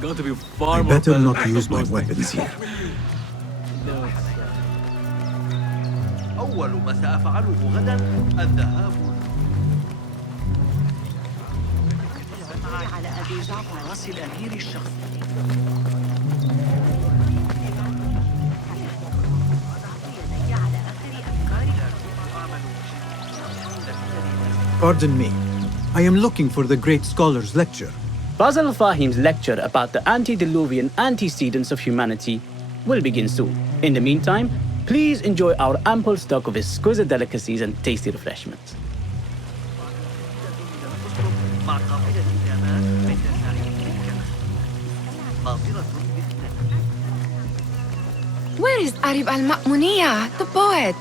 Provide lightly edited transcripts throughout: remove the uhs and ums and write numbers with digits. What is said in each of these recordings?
Going to be far I more better pleasant not than use my most weapons here. أول ما سأفعله غدا الذهاب على أبي جعفر راس الأمير الشخصي. Pardon me. I am looking for the great scholar's lecture. Fazil Fahim's lecture about the antediluvian antecedents of humanity will begin soon. In the meantime, please enjoy our ample stock of exquisite delicacies and tasty refreshments. Where is Arib al-Ma'muniya, the poet?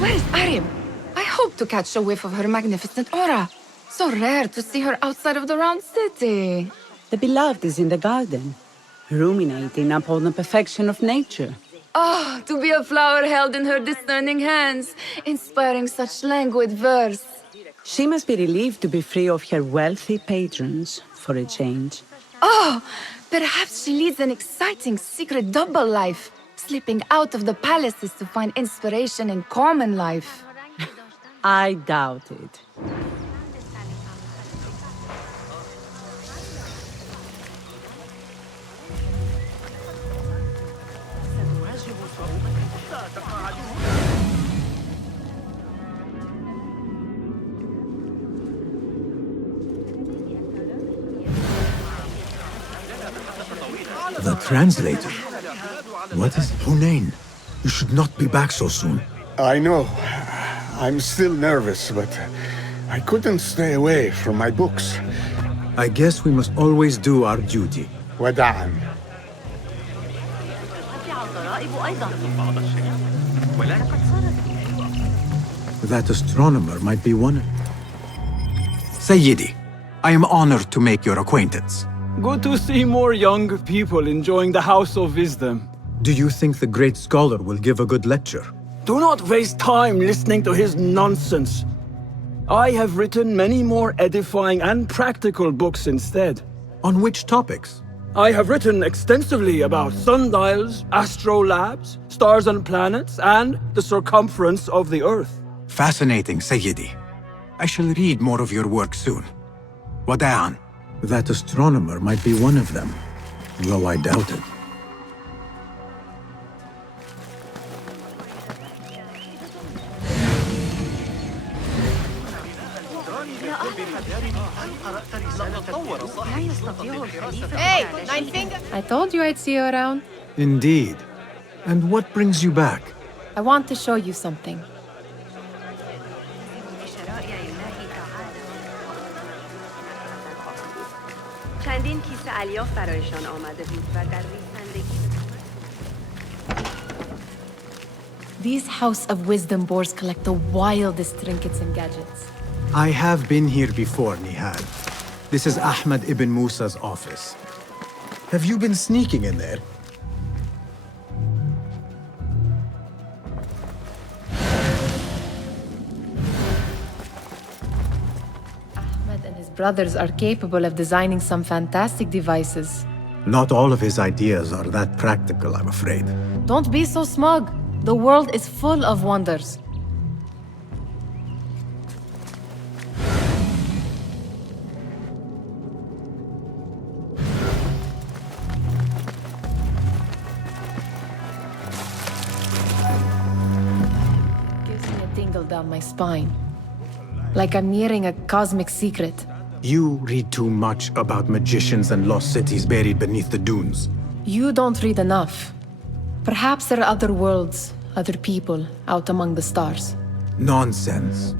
Where is Arib? I hope to catch a whiff of her magnificent aura. So rare to see her outside of the round city. The beloved is in the garden, ruminating upon the perfection of nature. Oh, to be a flower held in her discerning hands, inspiring such languid verse. She must be relieved to be free of her wealthy patrons for a change. Oh, perhaps she leads an exciting secret double life, slipping out of the palaces to find inspiration in common life. I doubt it. The translator? What is Hunain? You should not be back so soon. I know. I'm still nervous, but I couldn't stay away from my books. I guess we must always do our duty. وداعاً. That astronomer might be one. Sayyidi, I am honored to make your acquaintance. Good to see more young people enjoying the House of Wisdom. Do you think the great scholar will give a good lecture? Do not waste time listening to his nonsense. I have written many more edifying and practical books instead. On which topics? I have written extensively about sundials, astrolabes, stars and planets, and the circumference of the Earth. Fascinating, Sayyidi. I shall read more of your work soon. Wada'an. That astronomer might be one of them, though I doubt it. Hey, Nine Finger! I told you I'd see you around. Indeed. And what brings you back? I want to show you something. چندین کیسه الیاف برایشان آمده بود و در ریزندگی These House of Wisdom boars collect the wildest trinkets and gadgets. I have been here before, Nihal. This is Ahmed ibn Musa's office. Have you been sneaking in there? Ahmed and his brothers are capable of designing some fantastic devices. Not all of his ideas are that practical, I'm afraid. Don't be so smug. The world is full of wonders. Gives me a tingle down my spine. Like I'm nearing a cosmic secret. You read too much about magicians and lost cities buried beneath the dunes. You don't read enough. Perhaps there are other worlds, other people, out among the stars. Nonsense.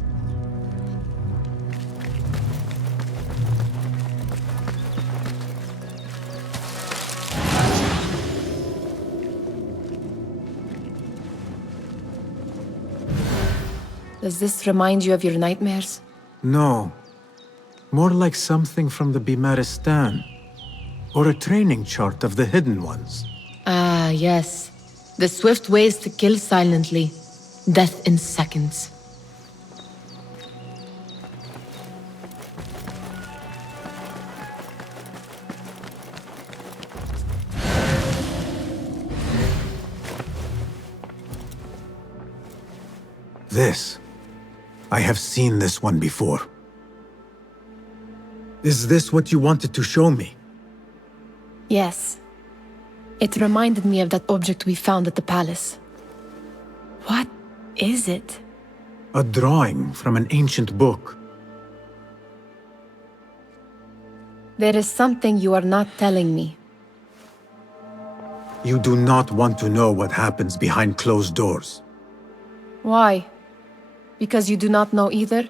Does this remind you of your nightmares? No. More like something from the Bimaristan. Or a training chart of the hidden ones. Ah, yes. The swift ways to kill silently. Death in seconds. This. I have seen this one before. Is this what you wanted to show me? Yes. It reminded me of that object we found at the palace. What is it? A drawing from an ancient book. There is something you are not telling me. You do not want to know what happens behind closed doors. Why? Because you do not know either?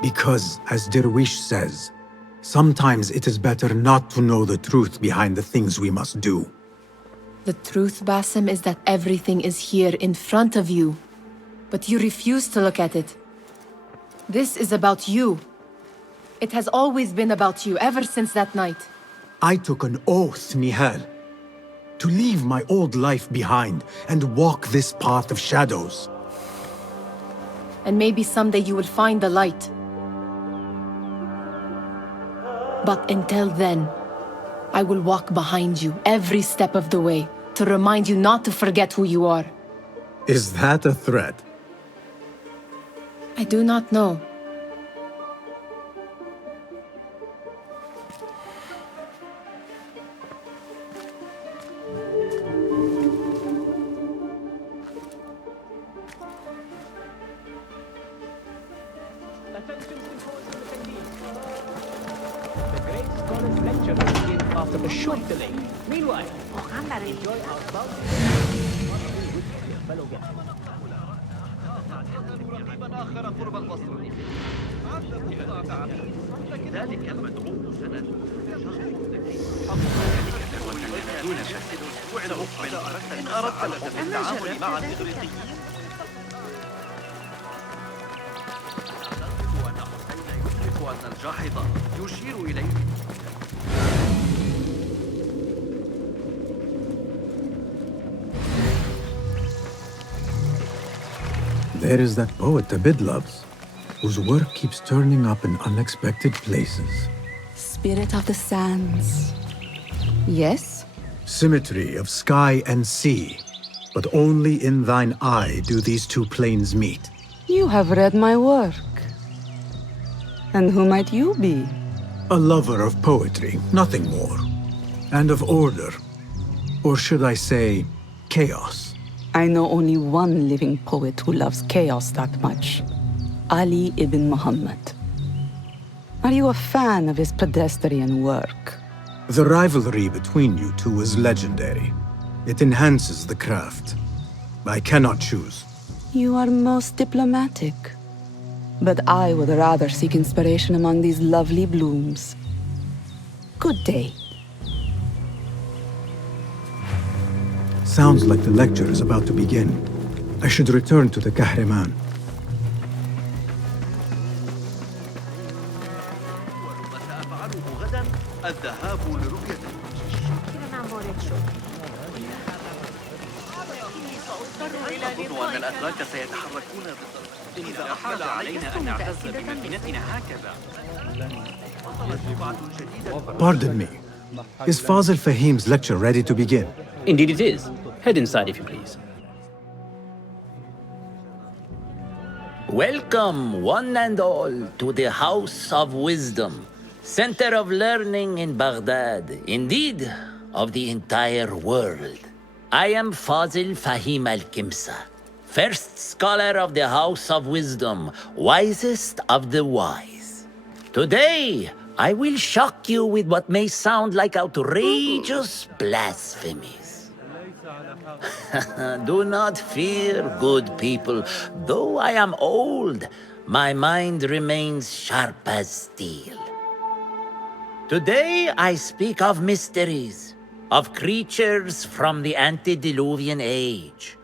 Because, as Derwish says, sometimes it is better not to know the truth behind the things we must do. The truth, Basim, is that everything is here in front of you. But you refuse to look at it. This is about you. It has always been about you, ever since that night. I took an oath, Nihal, to leave my old life behind and walk this path of shadows. And maybe someday you will find the light. But until then, I will walk behind you every step of the way to remind you not to forget who you are. Is that a threat? I do not know. The great scholar's lecture will begin after a short delay. Meanwhile, مغامرة enjoy our bounty with your fellow guests. ذلك المدعو سند إن أردت التعامل مع الإغريقيين أن حسين يدرك أن الجاحظ يشير إليه There is that poet Abid loves, whose work keeps turning up in unexpected places. Spirit of the sands. Yes? Symmetry of sky and sea, but only in thine eye do these two planes meet. You have read my work. And who might you be? A lover of poetry, nothing more. And of order. Or should I say, chaos. I know only one living poet who loves chaos that much. Ali ibn Muhammad. Are you a fan of his pedestrian work? The rivalry between you two is legendary. It enhances the craft. I cannot choose. You are most diplomatic. But I would rather seek inspiration among these lovely blooms. Good day. Sounds like the lecture is about to begin. I should return to the Kahraman. وسأفعله غدا الذهاب لرؤية أظن أن الأتراك سيتحركون إذا أحرج علينا أن نعتز بمدينتنا هكذا وصلت دفعة جديدة. Pardon me. Is Fazil Fahim's lecture ready to begin? Indeed it is. Head inside if you please. Welcome, one and all, to the House of Wisdom, center of learning in Baghdad, indeed, of the entire world. I am Fazil Fahim al-Kimsa, first scholar of the House of Wisdom, wisest of the wise. Today, I will shock you with what may sound like outrageous blasphemies. Do not fear, good people. Though I am old, my mind remains sharp as steel. Today I speak of mysteries, of creatures from the antediluvian age.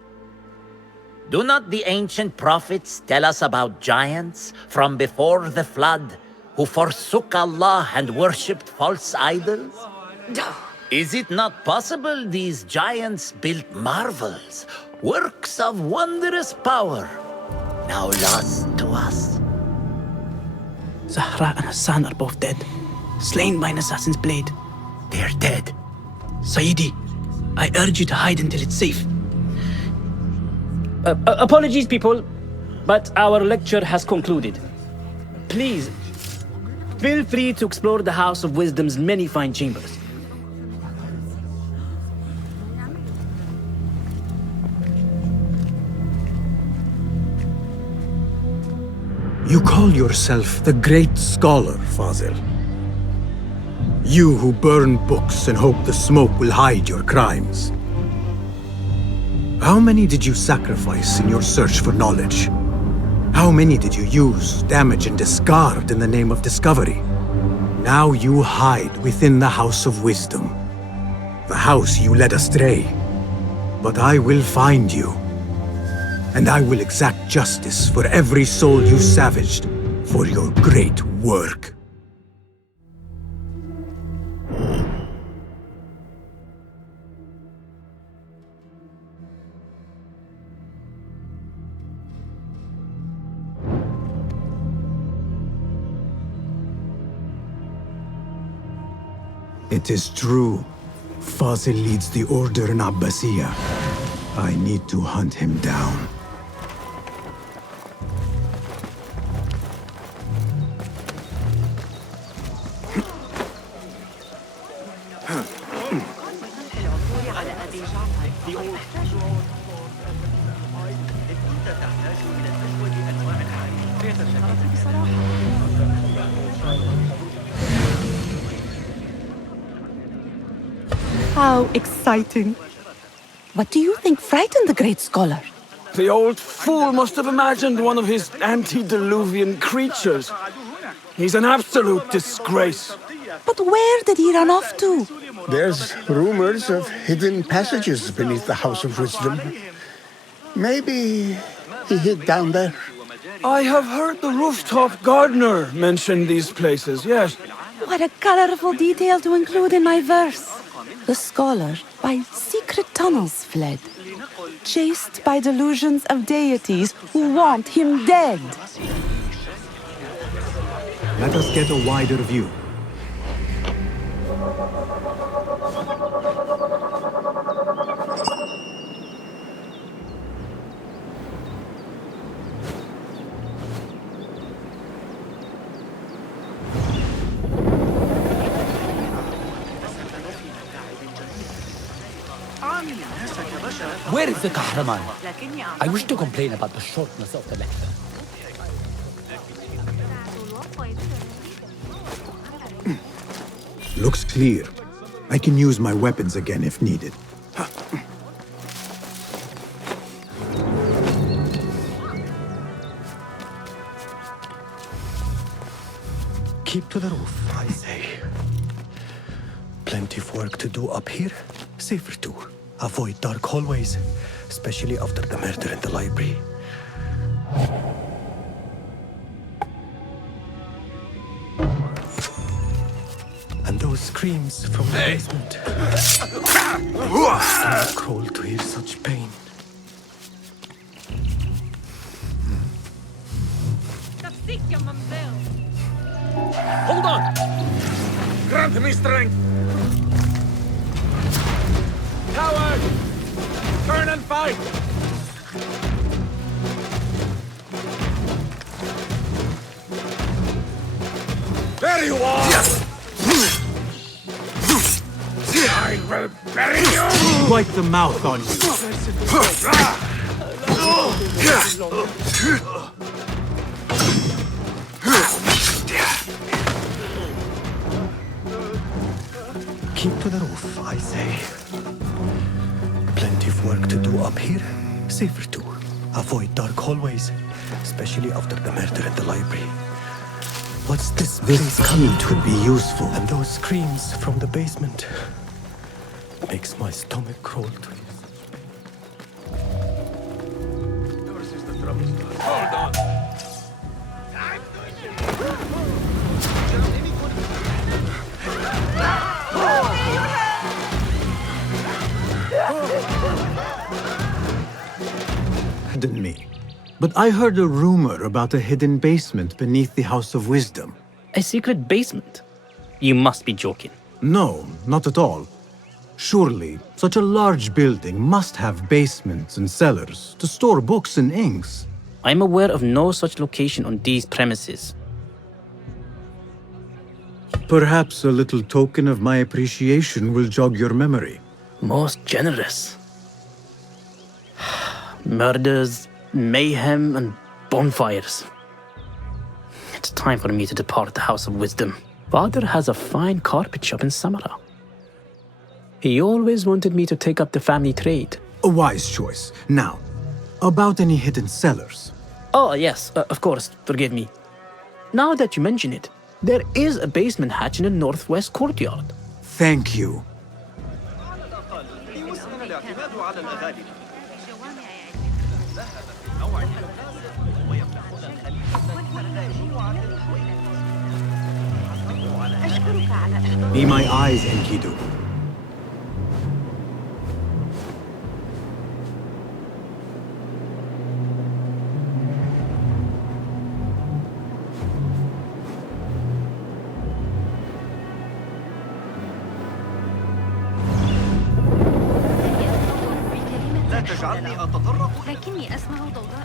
Do not the ancient prophets tell us about giants from before the flood who forsook Allah and worshipped false idols? Is it not possible these giants built marvels, works of wondrous power, now lost to us? Zahra and Hassan are both dead, slain by an assassin's blade. They're dead. Sayyidi, I urge you to hide until it's safe. Apologies, people, but our lecture has concluded. Please, feel free to explore the House of Wisdom's many fine chambers. You call yourself the great scholar, Fazil. You who burn books and hope the smoke will hide your crimes. How many did you sacrifice in your search for knowledge? How many did you use, damage, and discard in the name of discovery? Now you hide within the House of Wisdom, the house you led astray. But I will find you, and I will exact justice for every soul you savaged for your great work. It is true. Fazil leads the order in Abbasiyah. I need to hunt him down. How exciting. What do you think frightened the great scholar? The old fool must have imagined one of his antediluvian creatures. He's an absolute disgrace. But where did he run off to? There's rumors of hidden passages beneath the House of Wisdom. Maybe he hid down there. I have heard the rooftop gardener mention these places, yes. What a colorful detail to include in my verse. The scholar by secret tunnels fled, chased by delusions of deities who want him dead. Let us get a wider view. Where is the Kahraman? I wish to complain about the shortness of the lecture. Looks clear. I can use my weapons again if needed. Keep to the roof, I say. Plenty of work to do up here. Safer too. Avoid dark hallways, especially after the murder in the library. And those screams from the basement. I crawl to hear such pain. Hold on! Grant me strength! Coward! Turn and fight! There you are! Yes! I will bury you! Wipe the mouth on you. Keep to the roof, I say. Plenty of work to do up here. Safer too. Avoid dark hallways, especially after the murder in the library. What's this place key could be useful. And those screams from the basement makes my stomach crawl to Hold on. Pardon me, but I heard a rumor about a hidden basement beneath the House of Wisdom. A secret basement? You must be joking. No, not at all. Surely, such a large building must have basements and cellars to store books and inks. I'm aware of no such location on these premises. Perhaps a little token of my appreciation will jog your memory. Most generous. Murders, mayhem, and bonfires. It's time for me to depart the House of Wisdom. Father has a fine carpet shop in Samara. He always wanted me to take up the family trade. A wise choice. Now, about any hidden cellars. Oh, yes, of course, forgive me. Now that you mention it, there is a basement hatch in the northwest courtyard. Thank you. Be my eyes, Enkidu. لا تجعلني أتطرق. لكني أسمع ضوضاء.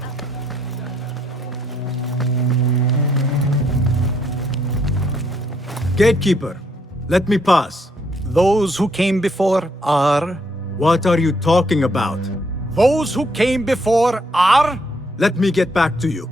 Gatekeeper, let me pass. Those who came before are... What are you talking about? Those who came before are... Let me get back to you.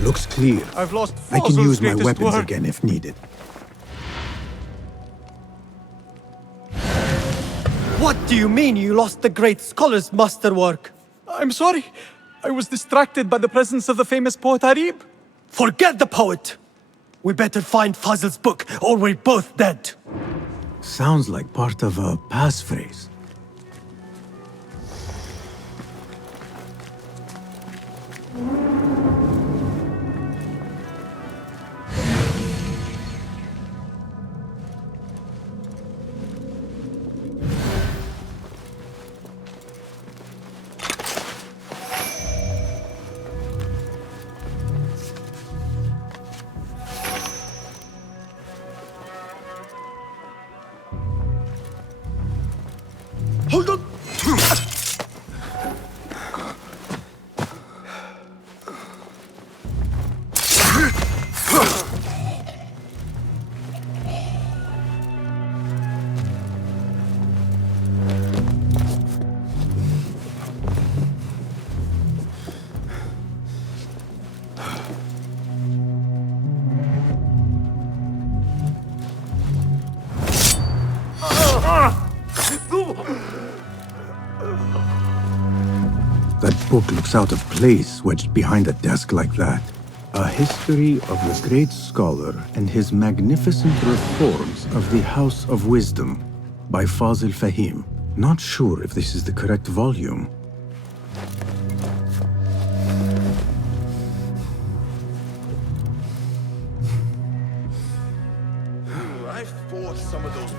Looks clear. I've lost I can Fazil's use my greatest weapons work. again if needed. What do you mean you lost the great scholar's masterwork? I'm sorry. I was distracted by the presence of the famous poet Arib. Forget the poet! We better find Fazil's book, or we're both dead. Sounds like part of a passphrase. Hold on! That book looks out of place wedged behind a desk like that. A history of the great scholar and his magnificent reforms of the House of Wisdom by Fazil Fahim. Not sure if this is the correct volume. I fought some of those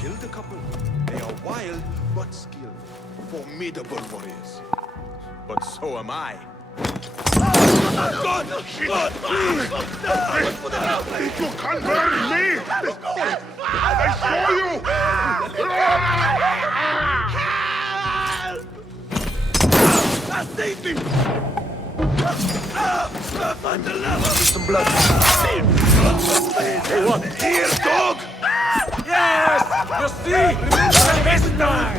killed a couple. They are wild but skilled, formidable warriors. But so am I. God! God! You can't burn me! I saw you! Save me! Find the lava with some blood. Hey, what? Here, dog! Yes! You see? Remember this time!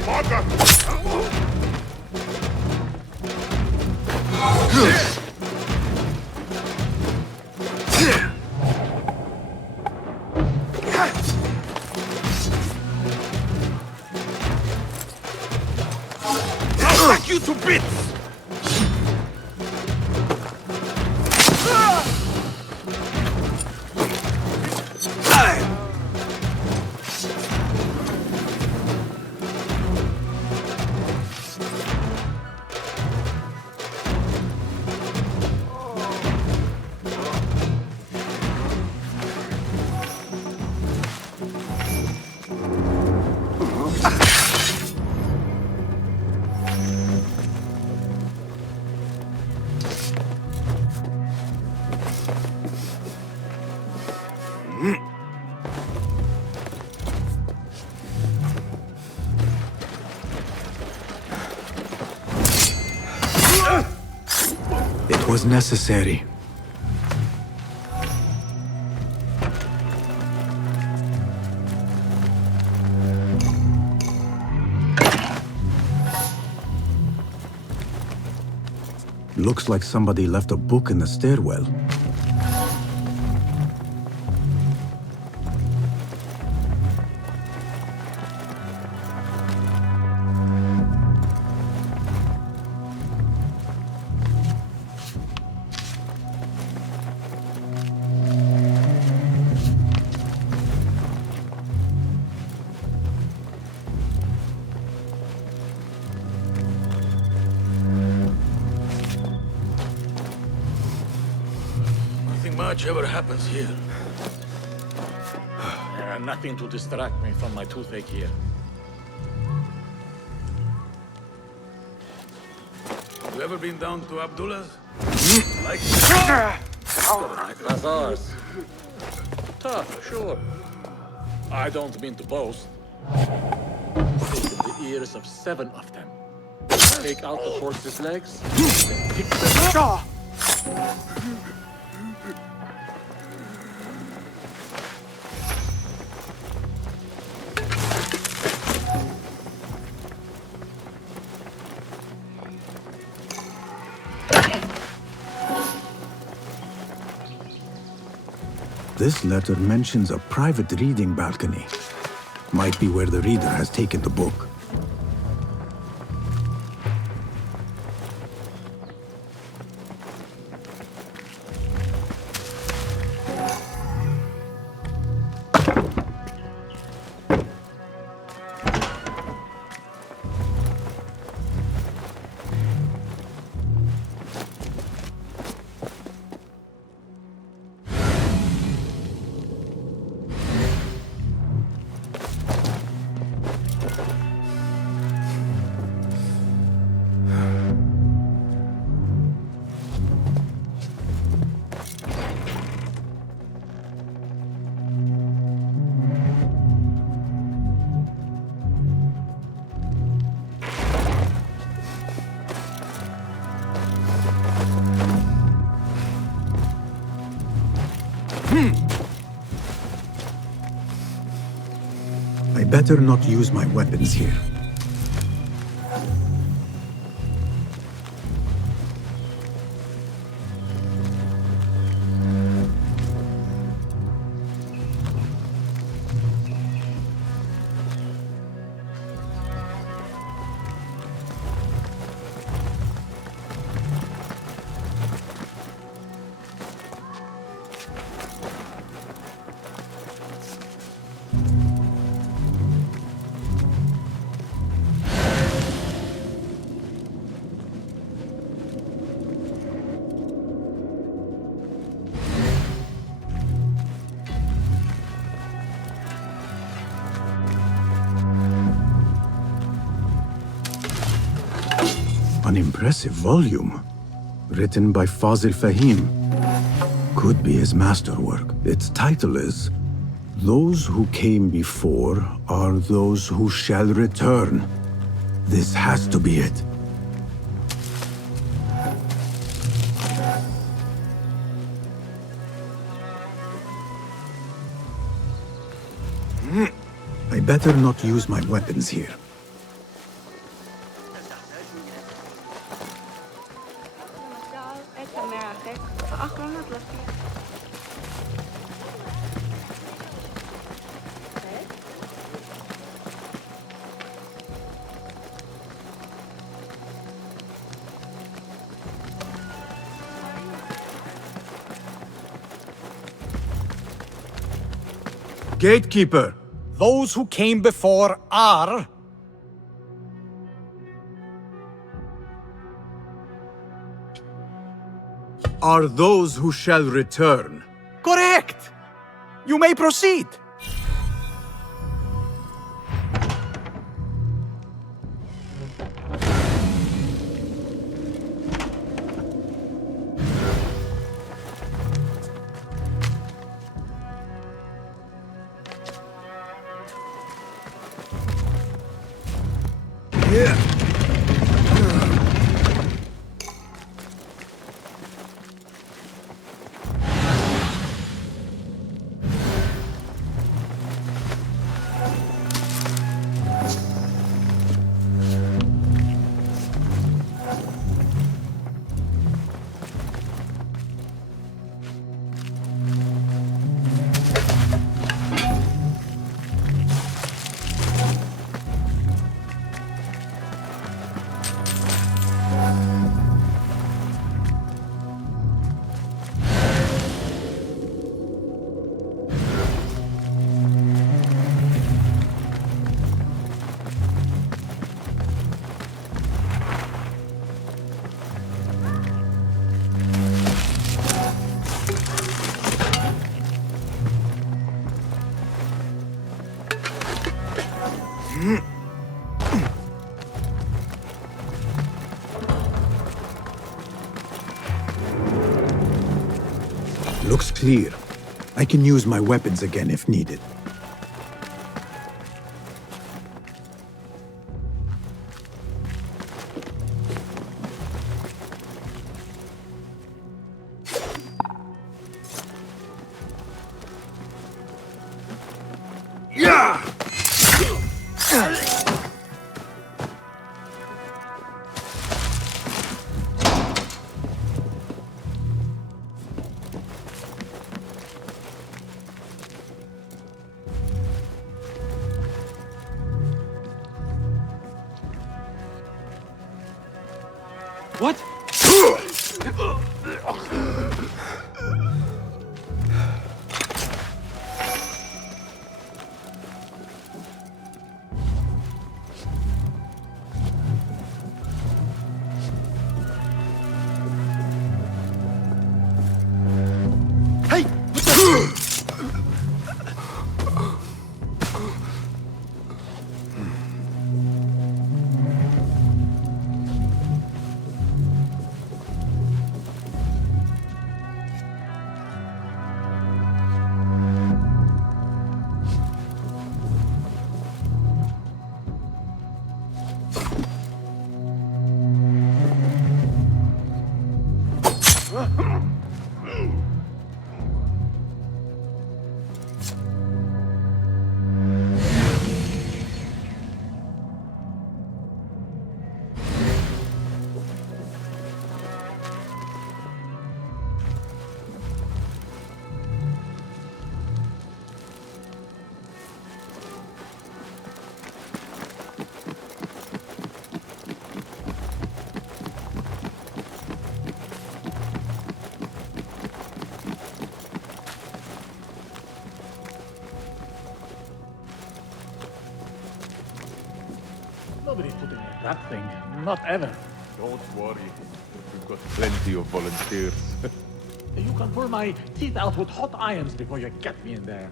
was necessary. Looks like somebody left a book in the stairwell. Much ever happens here. Nothing to distract me from my toothache here. You ever been down to Abdullah's? Like ours. Tough, sure. I don't mean to boast. Take the ears of 7 of them. Take out the horse's legs. Then pick them. This letter mentions a private reading balcony. Might be where the reader has taken the book. I better not use my weapons here. An impressive volume, written by Fazil Fahim. Could be his masterwork. Its title is, "Those who came before are those who shall return." This has to be it. I better not use my weapons here. Gatekeeper! Those who came before are... Are those who shall return. Correct! You may proceed! Looks clear. I can use my weapons again if needed. What? Hey! Nobody's putting in that thing. Not ever. Don't worry. We've got plenty of volunteers. You can pull my teeth out with hot irons before you get me in there.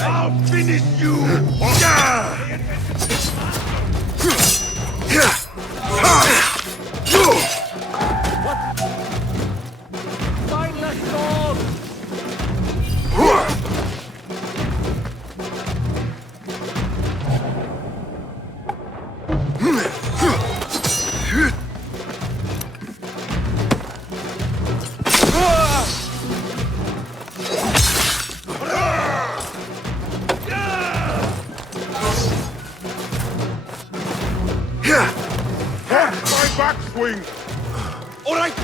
I'll finish you! Backswing! All right!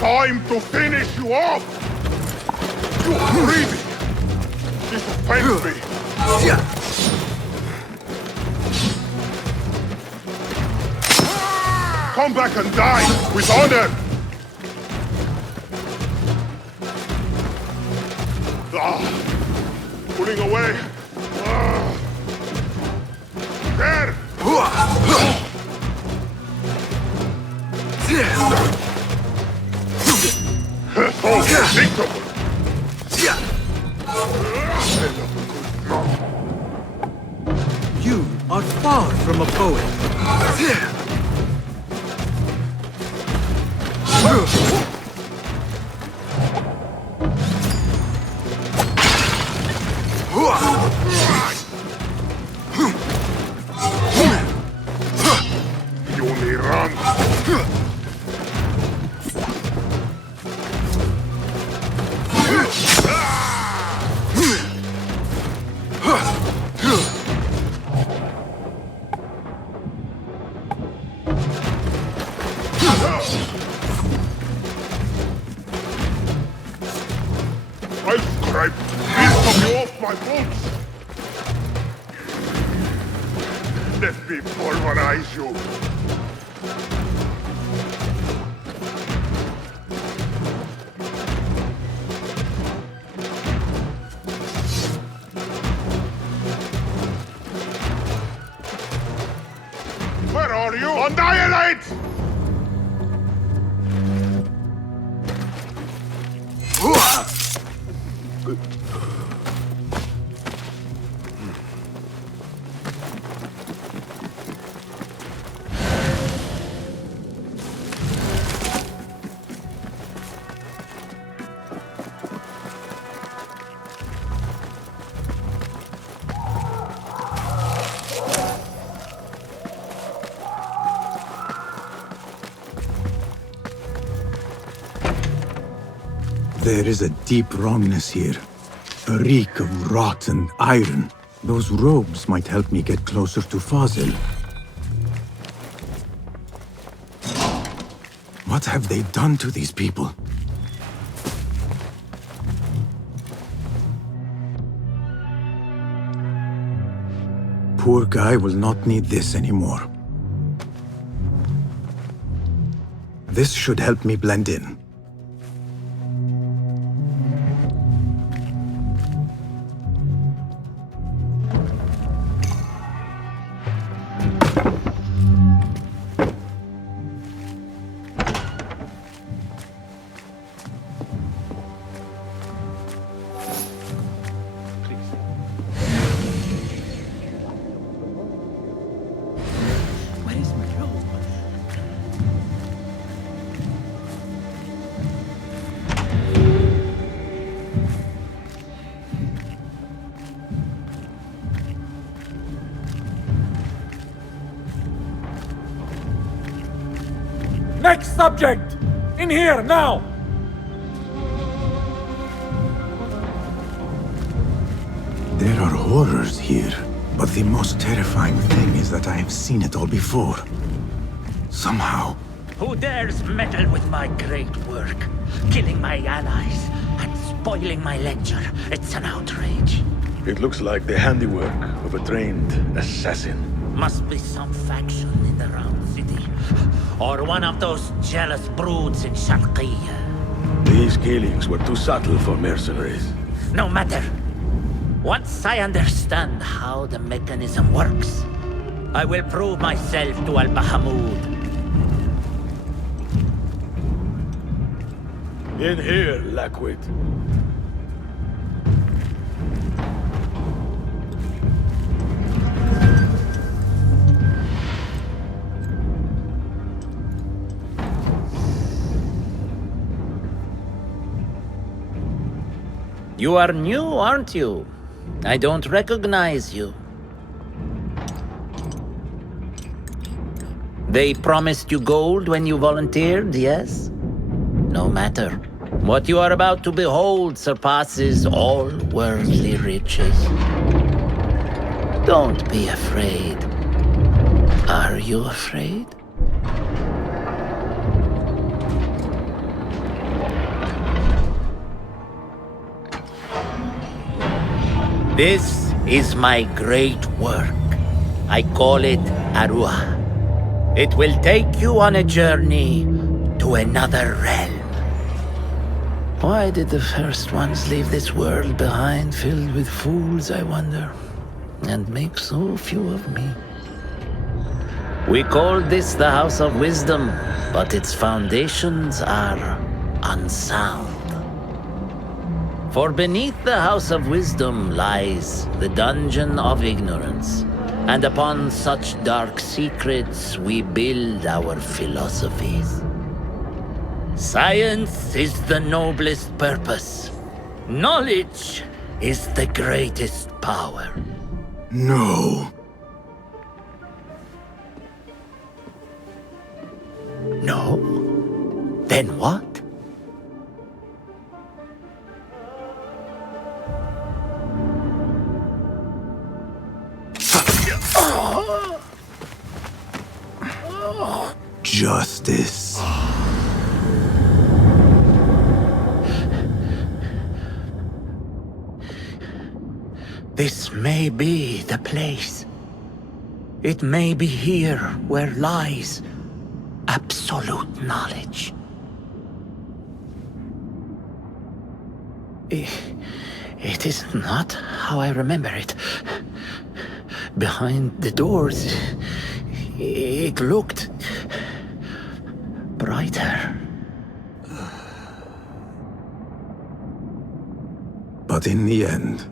Time to finish you off! You are breathing! This offends me! come back and die with honor! Pulling away! There! Oh, predictable! You are far from a poet. You only run! I'll scrape this of you off my boots! Let me pulverize you! Where are you? Annihilate! There is a deep wrongness here. A reek of rotten iron. Those robes might help me get closer to Fazil. What have they done to these people? Poor guy will not need this anymore. This should help me blend in. Next subject! In here, now! There are horrors here, but the most terrifying thing is that I have seen it all before. Somehow. Who dares meddle with my great work? Killing my allies and spoiling my lecture. It's an outrage. It looks like the handiwork of a trained assassin. Must be some faction in the round city. Or one of those jealous broods in Sharqiyya. These killings were too subtle for mercenaries. No matter. Once I understand how the mechanism works, I will prove myself to Al-Bahamud. In here, Lackwit. You are new, aren't you? I don't recognize you. They promised you gold when you volunteered, yes? No matter. What you are about to behold surpasses all worldly riches. Don't be afraid. Are you afraid? This is my great work. I call it Aruah. It will take you on a journey to another realm. Why did the first ones leave this world behind filled with fools, I wonder, and make so few of me? We called this the House of Wisdom, but its foundations are unsound. For beneath the House of Wisdom lies the Dungeon of Ignorance, and upon such dark secrets we build our philosophies. Science is the noblest purpose. Knowledge is the greatest power. No. No? Then what? Justice. This may be the place. It may be here where lies absolute knowledge. It is not how I remember it. Behind the doors, it looked brighter. But in the end,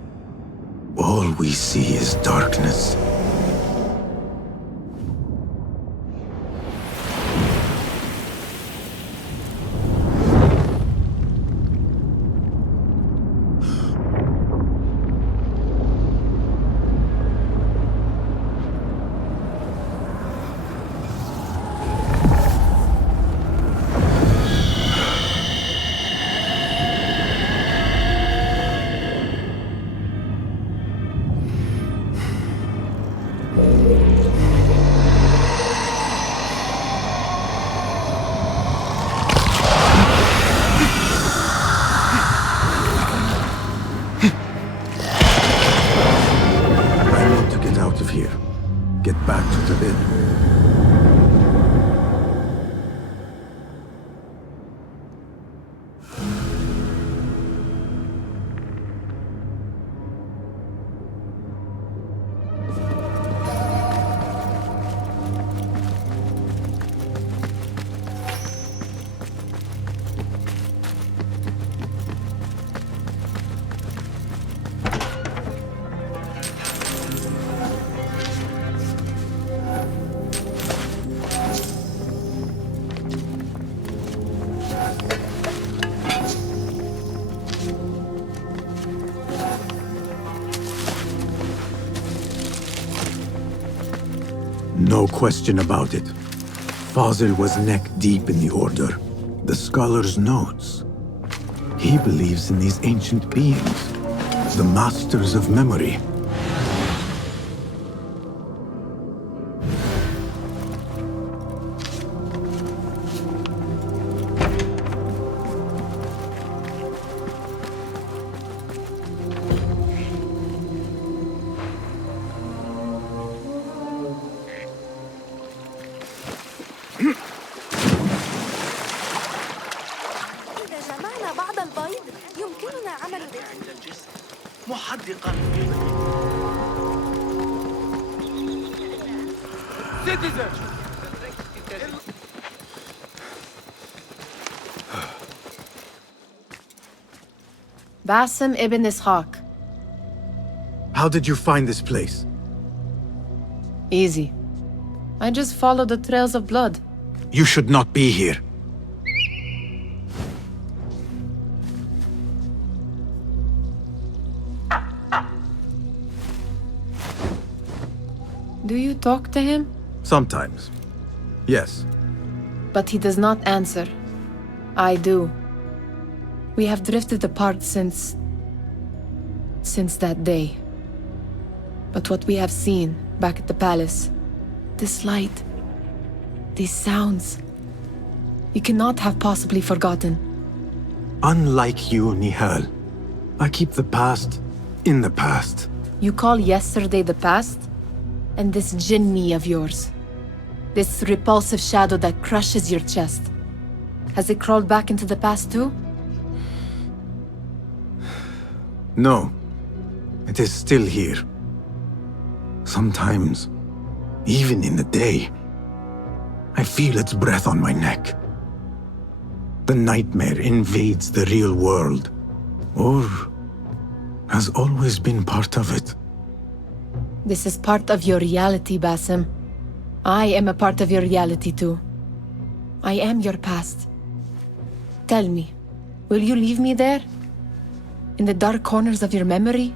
all we see is darkness. No question about it. Fazil was neck-deep in the Order. The scholar's notes. He believes in these ancient beings, the masters of memory. Basim ibn Ishaq. How did you find this place? Easy. I just followed the trails of blood. You should not be here. Do you talk to him? Sometimes. Yes. But he does not answer. I do. We have drifted apart since that day. But what we have seen back at the palace, this light, these sounds, you cannot have possibly forgotten. Unlike you, Nihal, I keep the past in the past. You call yesterday the past? And this jinni of yours. This repulsive shadow that crushes your chest. Has it crawled back into the past too? No. It is still here. Sometimes, even in the day, I feel its breath on my neck. The nightmare invades the real world, or has always been part of it. This is part of your reality, Basim. I am a part of your reality too. I am your past. Tell me, will you leave me there? In the dark corners of your memory?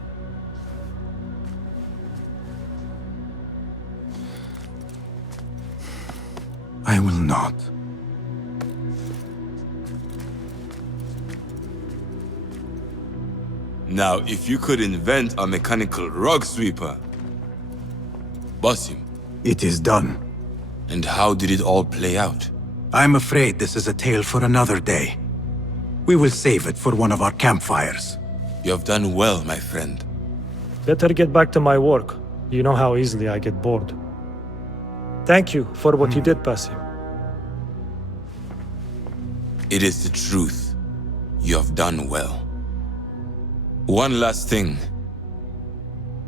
I will not. Now, if you could invent a mechanical rug sweeper. Basim. It is done. And how did it all play out? I'm afraid this is a tale for another day. We will save it for one of our campfires. You have done well, my friend. Better get back to my work. You know how easily I get bored. Thank you for what you did, Basim. It is the truth. You have done well. One last thing.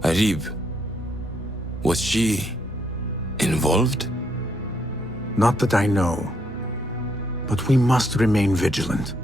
Arib. Was she involved? Not that I know. But we must remain vigilant.